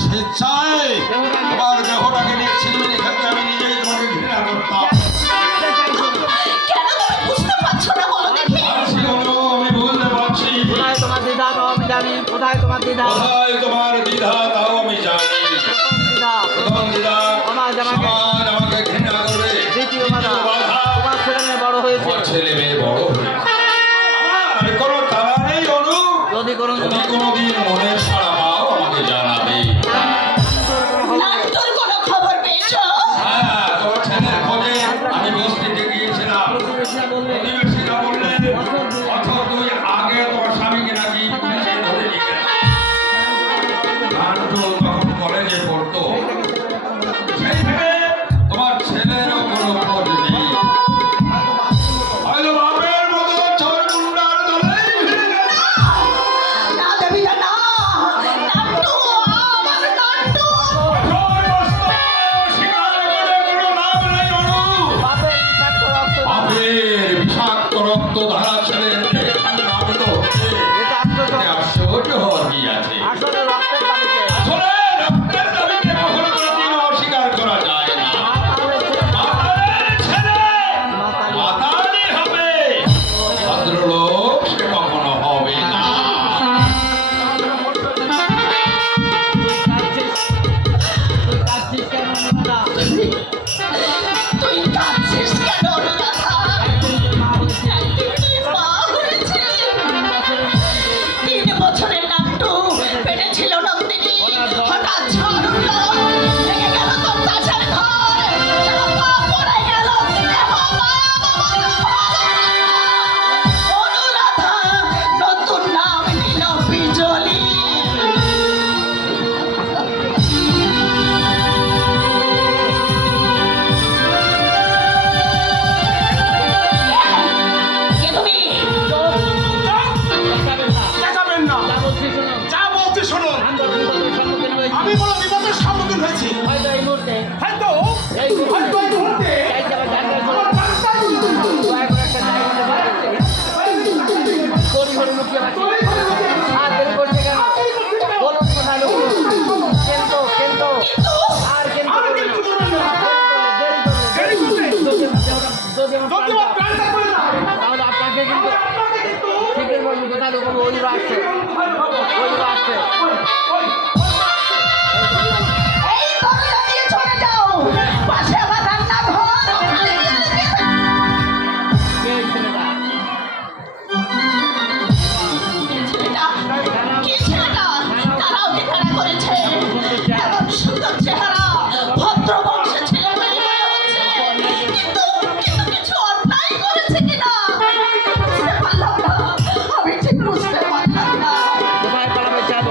স্বেচ্ছায় তোমার দেহটাকে নিয়ে ছিলমিলি খেতে আমি নিজেই তোমাকে ঘৃণা করতাম। কেন তুমি বুঝতে পারছো না বলো দেখি? আমি বুঝতে পারছি। কোথায় তোমার দ্বিধা তাও আমি জানি। কোথায় তোমার দ্বিধা? কোথায় তোমার দ্বিধা তাও আমি জানি। প্রথম দ্বিধা সমাজ আমাকে ঘৃণা করবে। দ্বিতীয় বাধা তোমার ছেলে মেয়ে বড় হয়েছে। ছেলে মেয়ে বড় হয়েছে। আমার কোনো তাড়া নেই অনু। যদি কোনোদিন মনের সাড়া পাও আমাকে জানাবে। নাট্যর কোনো খবর পেয়েছো? হ্যাঁ, তোমার ছেলের খোঁজে আমি বস্তিতে গিয়েছিলাম। প্রতিবেশীরা বললেন বছর 2 আগে তোমার স্বামীকে নাকি পুলিশে ধরে নিয়ে গেছে। নাট্য তখন কলেজে পড়তো। সেই থেকে তোমার ছেলেরও কোনো খোঁজ নেই। হয়তো বাপের মতো চোর গুন্ডার দলেই ফিরে গেছে। না দেবী না, নাট্য আমার নাট্য। বাপের বিষাক্ত রক্ত ধারা ছেলের নামিত হচ্ছে। আশ্চর্য হওয়ার কি আছে? আসলে রক্তের দাবিতে আসলে রক্তের দাবিকে কখনো কোনোদিনও অস্বীকার করা যায় না। মাতালের ছেলে মাতালই হবে, ভদ্রলোক সে কখনো হবে না। তুই কাঁদছিস কেন অনুরাধা? একদিন মা হয়েছে। 3 বছরের নাট্টু পেটে ছিল নন্দিনী। হঠাৎ ঝড় উঠল, ভেঙে গেল তোর তাজের ঘর। চাপা পড়ে গেল স্নেহ মা বাবার ঘর। অনুরাধা নতুন নাম নিল বিজলি। কে তুমি? চেঁচাবেন না। যা বলছি শুনুন। আমি বড় বিপদের সম্মুখীন হয়েছি। হয়তো এই মুহূর্তে হয়তো এই মুহূর্তে আমার প্রাণটাই দয়া করে একটা জায়গা মধ্যে বার করতে তড়ি ঘড়ি লুকিয়ে রাখি। আর দেরি করছে কেন? বলুন কোথায় লুকিয়ে? কিন্তু আর কিন্তু দেরি করলে যদি আমার প্রাণটা করে দাও। তাহলে আপনাকে কিন্তু ঠিকই বলবো কোথায় লুকাবো। ওইগুলো আসছে। এই দরজা দিয়ে চলে যাও। পাশে আমার রান্নাঘর, ওখানে গিয়ে লুকিয়ে থাকো। কে এই ছেলেটা? কে ছেলেটা? তারা ওকে তাড়া করেছে। এমন সুন্দর চেহারা, ভদ্র বংশের ছেলে মেয়ে হচ্ছে। কিন্তু কিছু অন্যায় করেছে কিনা বুঝতে পারলাম না। আমি ঠিক বুঝতে পারলাম না। কোথায় পালাবে যাবো?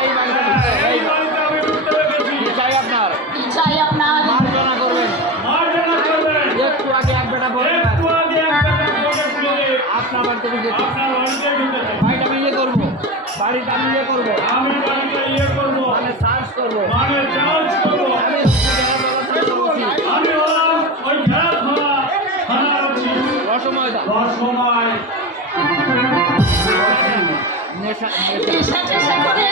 এই বাড়িতে কি চাই আপনার? কি চাই আপনার? মার্জনা করবেন। একটু আগে এক বেটা বলতে আপনার বাড়িতে যেতে বাড়িটা আমি করবো। বাড়িটা আমি করবো। মানে সার্চ করবো। আমি রসময়দা নেশা টেশা করে